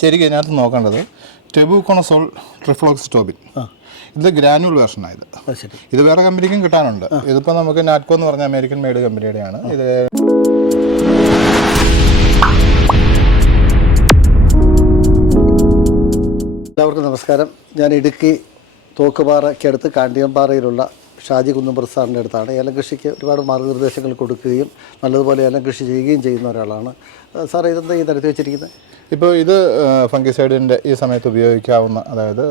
ശരിക്കും ഇതിനകത്ത് നോക്കേണ്ടത് ടെബുക്കോണസോൾ ട്രിഫ്ലോക്സിറ്റോബിൻ ഇത് ഗ്രാനുവൽ വെർഷനായത് ഇത്. വേറെ കമ്പനിക്കും കിട്ടാനുണ്ട്. ഇതിപ്പോൾ നമുക്ക് നാറ്റ്കോ എന്ന് പറഞ്ഞ അമേരിക്കൻ മെയ്ഡ് കമ്പനിയുടെയാണ് ഇത് എല്ലാവർക്കും നമസ്കാരം. ഞാൻ ഇടുക്കി തോക്കുപാറയ്ക്കടുത്ത് കാണ്ടിയംപാറയിലുള്ള ഷാജി കുന്നുംപുറ സാറിന്റെ അടുത്താണ്. ഏലം കൃഷിക്ക് ഒരുപാട് മാർഗനിർദ്ദേശങ്ങൾ കൊടുക്കുകയും നല്ലതുപോലെ ഏലം കൃഷി ചെയ്യുകയും ചെയ്യുന്ന ഒരാളാണ്. സാറേ ഇതെന്താ ഈ തരത്തിൽ വെച്ചിരിക്കുന്നത്? ഇപ്പോൾ ഇത് ഫംഗിസൈഡിന്റെ ഈ സമയത്ത് ഉപയോഗിക്കാവുന്ന അതായത്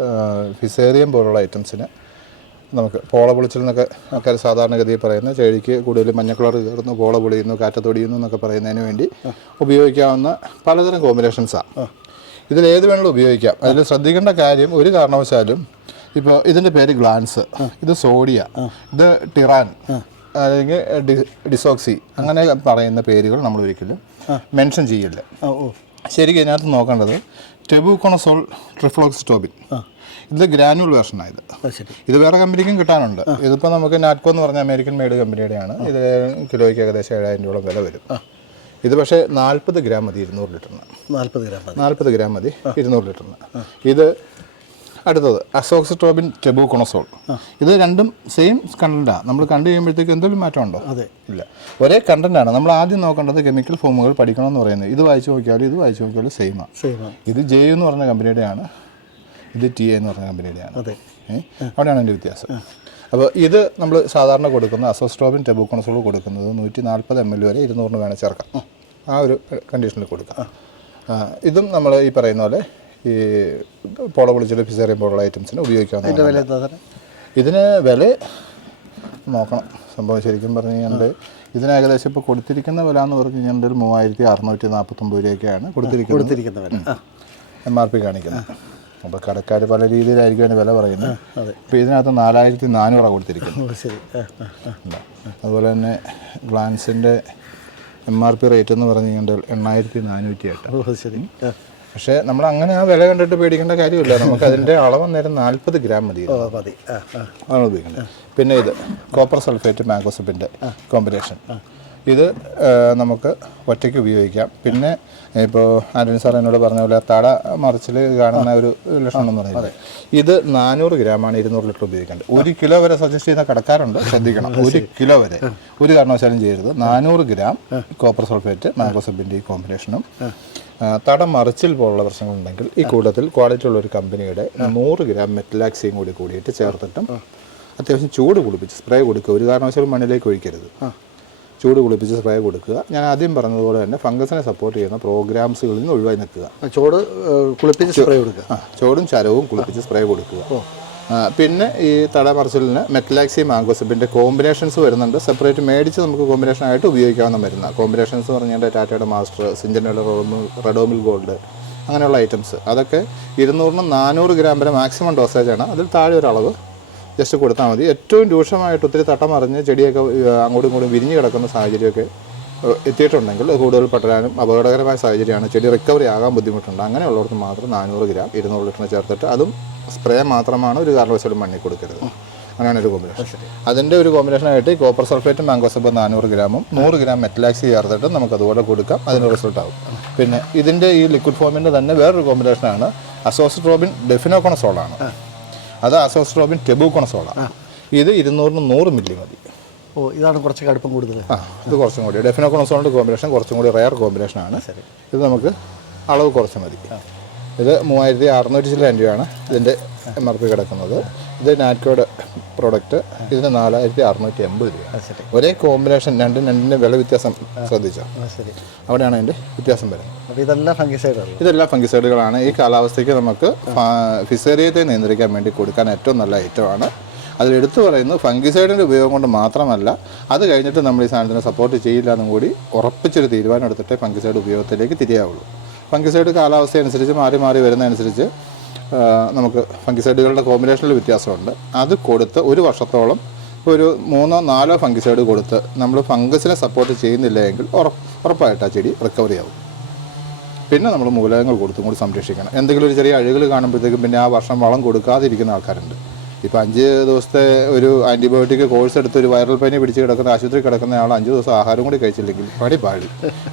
ഫിസേറിയം പോലുള്ള ഐറ്റംസിന് നമുക്ക് പോള പൊളിച്ചിൽ എന്നൊക്കെ ആൾക്കാർ സാധാരണഗതിയിൽ പറയുന്ന ചെടിക്ക് കൂടുതൽ മഞ്ഞക്കളർ കളർ കയറുന്നു പോള പൊളിയുന്നു കാറ്റത്തൊടിയുന്നു എന്നൊക്കെ പറയുന്നതിന് വേണ്ടി ഉപയോഗിക്കാവുന്ന പലതരം കോമ്പിനേഷൻസാണ് ഇതിൽ ഏത് വേണമെങ്കിലും ഉപയോഗിക്കാം. അതിൽ ശ്രദ്ധിക്കേണ്ട കാര്യം ഒരു കാരണവശാലും ഇപ്പോൾ ഇതിന്റെ പേര് ഗ്ലാൻസ്. ഇത് സോഡിയ. ഇത് ടിറാൻ. അല്ലെങ്കിൽ ഡി- ഡിസോക്സി. അങ്ങനെ പറയുന്ന പേരുകൾ നമ്മൾ ഒരിക്കലും മെൻഷൻ ചെയ്യില്ല. ശരിക്കും ഇതിനകത്ത് നോക്കേണ്ടത് ടെബുക്കോണസോൾ ട്രിഫ്ലോക്സിറ്റോബിൻ. ഇത് ഗ്രാനുവൽ വേർഷനാണ് ഇത് ശരി. ഇത് വേറെ കമ്പനിക്കും കിട്ടാനുണ്ട്. ഇതിപ്പോൾ നമുക്ക് നാറ്റ്കോ എന്ന് പറഞ്ഞ അമേരിക്കൻ മെയ്ഡ് കമ്പനിയുടെയാണ്. ഇത് കിലോയ്ക്ക് ഏകദേശം ഏഴായിരം രൂപ വില വരും. ഇത് പക്ഷേ നാൽപ്പത് ഗ്രാം മതി ഇരുന്നൂറ് ലിറ്ററിന്. നാൽപ്പത് ഗ്രാം നാൽപ്പത് ഗ്രാം മതി ഇരുന്നൂറ് ലിറ്ററിന്. ഇത് അടുത്തത് അസോക്സിട്രോബിൻ ടെബുക്കോണസോൾ. ഇത് രണ്ടും സെയിം കണ്ടന്റാണ് നമ്മൾ കണ്ടു കഴിയുമ്പോഴത്തേക്ക് എന്തെങ്കിലും മാറ്റമുണ്ടോ? അതെ. ഇല്ല. ഒരേ കണ്ടന്റാണ്. നമ്മൾ ആദ്യം നോക്കേണ്ടത് കെമിക്കൽ ഫോമുകൾ പഠിക്കണം എന്ന് പറയുന്നത്. ഇത് വായിച്ചു നോക്കിയാലും ഇത് വായിച്ചു നോക്കിയാലും സെയിമാണ് ഇത് ജെ എന്ന് പറഞ്ഞ കമ്പനിയുടെയാണ് ഇത് ടി എന്ന് പറഞ്ഞ കമ്പനിയുടെയാണ് അതെ. അവിടെയാണ് എന്റെ വ്യത്യാസം. അപ്പോൾ ഇത് നമ്മൾ സാധാരണ കൊടുക്കുന്ന അസോസ്ട്രോബിൻ ടെബുക്കോണസോൾ കൊടുക്കുന്നത് നൂറ്റി നാൽപ്പത് എം എൽ വരെ ഇരുന്നൂറിന് വേണം ചേർക്കാം. ആ ഒരു കണ്ടീഷനിൽ കൊടുക്കാം. ഇതും നമ്മൾ ഈ പറയുന്ന പോലെ ഈ പോള പൊളിച്ചിൽ ഫിസേറിയം പോലുള്ള ഐറ്റംസിന് ഉപയോഗിക്കാവുന്ന ഇതിന് വില നോക്കണം. സംഭവം ശരിക്കും പറഞ്ഞു കഴിഞ്ഞാൽ ഇതിന് ഏകദേശം ഇപ്പോൾ കൊടുത്തിരിക്കുന്ന വില എന്ന് പറഞ്ഞു കഴിഞ്ഞാൽ ഒരു മൂവായിരത്തി അറുന്നൂറ്റി നാൽപ്പത്തൊമ്പത് രൂപയൊക്കെയാണ് കൊടുത്തിരിക്കുന്നത്. കൊടുത്തിരിക്കുന്ന വില. എം ആർ പി കാണിക്കുന്നത്. അപ്പോൾ കടക്കാർ പല രീതിയിലായിരിക്കും അതിന് വില പറയുന്നത്. അപ്പോൾ ഇപ്പോൾ ഇതിനകത്ത് നാലായിരത്തി നാനൂറാണ് കൊടുത്തിരിക്കുന്നത്. ശരി? അതുപോലെ തന്നെ ഗ്ലാൻസിന്റെ എം ആർ പി റേറ്റ് എന്ന് പറഞ്ഞു കഴിഞ്ഞാൽ എണ്ണായിരത്തി നാനൂറ്റി എട്ട് ശരി. പക്ഷേ നമ്മൾ അങ്ങനെ ആ വില കണ്ടിട്ട് പേടിക്കേണ്ട കാര്യമില്ല. നമുക്ക് അതിന്റെ അളവ് നേരം നാൽപ്പത് ഗ്രാം മതി. മതി. ആണ് ഉപയോഗിക്കുന്നത് പിന്നെ ഇത് കോപ്പർ സൾഫേറ്റ് മാംഗോസിപ്പിന്റെ കോമ്പിനേഷൻ. ഇത് നമുക്ക് ഒറ്റയ്ക്ക് ഉപയോഗിക്കാം. പിന്നെ ഇപ്പോൾ ആന്റണി സാർ എന്നോട് പറഞ്ഞ പോലെ തട മറിച്ചിൽ കാണുന്ന ഒരു ലക്ഷണം എന്ന് പറയുന്നത് ഇത് നാനൂറ് ഗ്രാമാണ് ഇരുന്നൂറ് ലിറ്റർ ഉപയോഗിക്കേണ്ടത്. ഒരു കിലോ വരെ സജസ്റ്റ് ചെയ്യുന്ന കടക്കാരുണ്ട് ശ്രദ്ധിക്കണം. ഒരു കിലോ വരെ. ഒരു കാരണവശാലും ചെയ്യരുത്. നാനൂറ് ഗ്രാം കോപ്പർ സൾഫേറ്റ് മാംഗോസിപ്പിന്റെ ഈ കോമ്പിനേഷനും. തടം മറിച്ചിൽ പോലുള്ള പ്രശ്നങ്ങളുണ്ടെങ്കിൽ ഈ കൂട്ടത്തിൽ ക്വാളിറ്റി ഉള്ള ഒരു കമ്പനിയുടെ നൂറ് ഗ്രാം മെറ്റലാക്സിയും കൂടി കൂടിയിട്ട് ചേർത്തിട്ടും അത്യാവശ്യം ചൂട് കുളിപ്പിച്ച് സ്പ്രേ കൊടുക്കുക. ഒരു കാരണവശാലും മണ്ണിലേക്ക് ഒഴിക്കരുത്. ചൂട് കുളിപ്പിച്ച് സ്പ്രേ കൊടുക്കുക. ഞാൻ ആദ്യം പറഞ്ഞതുപോലെ തന്നെ ഫംഗസിനെ സപ്പോർട്ട് ചെയ്യുന്ന പ്രോഗ്രാംസുകളിൽ നിന്ന് ഒഴിവായി നിൽക്കുക. ചൂട് കുളിപ്പിച്ച് സ്പ്രേ കൊടുക്കുക. ചൂടും ചരവും കുളിപ്പിച്ച് സ്പ്രേ കൊടുക്കുക. പിന്നെ ഈ തടമറച്ചിലിന് മെറ്റലാക്സി മാംഗോസിപ്പിന്റെ കോമ്പിനേഷൻസ് വരുന്നുണ്ട്. സെപ്പറേറ്റ് മേടിച്ച് നമുക്ക് കോമ്പിനേഷൻ ആയിട്ട് ഉപയോഗിക്കാവുന്ന മരുന്ന്. കോമ്പിനേഷൻസ് പറഞ്ഞാൽ ടാറ്റയുടെ മാസ്റ്റർ സിഞ്ചനയുടെ റെഡോമിൽ ഗോൾഡ് അങ്ങനെയുള്ള ഐറ്റംസ് അതൊക്കെ ഇരുന്നൂറിനും നാനൂറ് ഗ്രാം വരെ മാക്സിമം ഡോസേജാണ് അതിൽ താഴെ ഒരളവ് ജസ്റ്റ് കൊടുത്താൽ മതി. ഏറ്റവും രൂക്ഷമായിട്ട് ഒത്തിരി തട്ടമറിഞ്ഞ് ചെടിയൊക്കെ അങ്ങോട്ടും ഇങ്ങോട്ടും വിരിഞ്ഞ് കിടക്കുന്ന സാഹചര്യമൊക്കെ എത്തിയിട്ടുണ്ടെങ്കിൽ കൂടുതൽ പടരാനും അപകടകരമായ സാഹചര്യമാണ്. ചെടി റിക്കവറി ആകാൻ ബുദ്ധിമുട്ടുണ്ട്. അങ്ങനെയുള്ളവർക്ക് മാത്രം നാനൂറ് ഗ്രാം ഇരുന്നൂറ് ലിറ്ററിന് ചേർത്തിട്ട് അതും സ്പ്രേ മാത്രമാണ് ഒരു കാരണവശാലും മണ്ണിൽ കൊടുക്കരുത്. അങ്ങനെയാണ് ഒരു കോമ്പിനേഷൻ അതിന്റെ ഒരു കോമ്പിനേഷനായിട്ട് കോപ്പർ സൾഫേറ്റും മാങ്കോസപ്പ് നാനൂറ് ഗ്രാമും നൂറ് ഗ്രാം മെറ്റലാക്സി ചേർത്തിട്ട് നമുക്ക് അതുപോലെ കൊടുക്കാം. അതിന് റിസൾട്ട് ആവും. പിന്നെ ഇതിന്റെ ഈ ലിക്വിഡ് ഫോമിന്റെ തന്നെ വേറൊരു കോമ്പിനേഷനാണ് അസോസിട്രോബിൻ ഡെഫിനോക്കോണസോളാണ് അത് അസോസ്ട്രോബിൻ ടെബുക്കോണസോളാണ് ഇത് ഇരുന്നൂറിന് നൂറ് മില്ലി മതി. ഓ ഇതാണ് കുറച്ച് കടുപ്പം കൂടുതൽ ആ ഇത് കുറച്ചും കൂടി. ഡെഫിനോക്കോണസോണിന്റെ കോമ്പിനേഷൻ കുറച്ചും കൂടി റയർ കോമ്പിനേഷൻ ആണ്. ഇത് നമുക്ക് അളവ് കുറച്ച് മതി. ഇത് മൂവായിരത്തി അറുന്നൂറ്റി ചില രൂപയാണ് ഇതിന്റെ എം ആർ പി കിടക്കുന്നത്. ഇത് നാറ്റ്കോയുടെ പ്രോഡക്റ്റ് ഇതിന് നാലായിരത്തി അറുന്നൂറ്റി എൺപത് രൂപ ഒരേ കോമ്പിനേഷൻ രണ്ടും രണ്ടിന്റെ വില വ്യത്യാസം ശ്രദ്ധിച്ചോ? അവിടെയാണ് അതിന്റെ വ്യത്യാസം വരുന്നത്. അപ്പോൾ ഇതെല്ലാം ഫംഗിസൈഡുകൾ ഇതെല്ലാം ഫംഗിസൈഡുകളാണ് ഈ കാലാവസ്ഥയ്ക്ക് നമുക്ക് ഫിസേറിയത്തെ നിയന്ത്രിക്കാൻ വേണ്ടി കൊടുക്കാൻ ഏറ്റവും നല്ല ഐറ്റമാണ് അതിൽ എടുത്തു പറയുന്നത് ഫംഗിസൈഡിന്റെ ഉപയോഗം കൊണ്ട് മാത്രമല്ല അത് കഴിഞ്ഞിട്ട് നമ്മൾ ഈ സാധനത്തിനെ സപ്പോർട്ട് ചെയ്യില്ല എന്നും കൂടി ഉറപ്പിച്ചൊരു തീരുമാനം എടുത്തിട്ടേ ഫംഗിസൈഡ് ഉപയോഗത്തിലേക്ക് തിരിയാവുള്ളൂ. ഫംഗിസൈഡ് കാലാവസ്ഥ അനുസരിച്ച് മാറി മാറി വരുന്നതനുസരിച്ച് നമുക്ക് ഫംഗിസൈഡുകളുടെ കോമ്പിനേഷനിൽ വ്യത്യാസമുണ്ട്. അത് കൊടുത്ത് ഒരു വർഷത്തോളം ഒരു മൂന്നോ നാലോ ഫംഗിസൈഡ് കൊടുത്ത് നമ്മൾ ഫംഗസിനെ സപ്പോർട്ട് ചെയ്യുന്നില്ല എങ്കിൽ ഉറപ്പ് ഉറപ്പായിട്ട് ആ ചെടി റിക്കവറി ആവും. പിന്നെ നമ്മൾ മൂലകങ്ങൾ കൊടുത്തും കൂടി സംരക്ഷിക്കണം. എന്തെങ്കിലും ഒരു ചെറിയ അഴുകൾ കാണുമ്പോഴത്തേക്കും പിന്നെ ആ വർഷം വളം കൊടുക്കാതിരിക്കുന്ന ആൾക്കാരുണ്ട്. ഇപ്പോൾ അഞ്ച് ദിവസത്തെ ഒരു ആന്റിബയോട്ടിക് കോഴ്സ് എടുത്ത് ഒരു വൈറൽ പനി പിടിച്ച് കിടക്കുന്ന ആശുപത്രി കിടക്കുന്ന ആൾ അഞ്ച് ദിവസം ആഹാരം കൂടി കഴിച്ചില്ലെങ്കിൽ പണി പാടി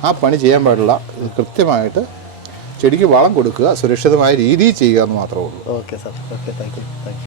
ആ പണി ചെയ്യാൻ പാടില്ല. കൃത്യമായിട്ട് ചെടിക്ക് വളം കൊടുക്കുക സുരക്ഷിതമായ രീതിയിൽ ചെയ്യുക എന്ന് മാത്രമേ ഉള്ളൂ. Okay sir okay thank you thank you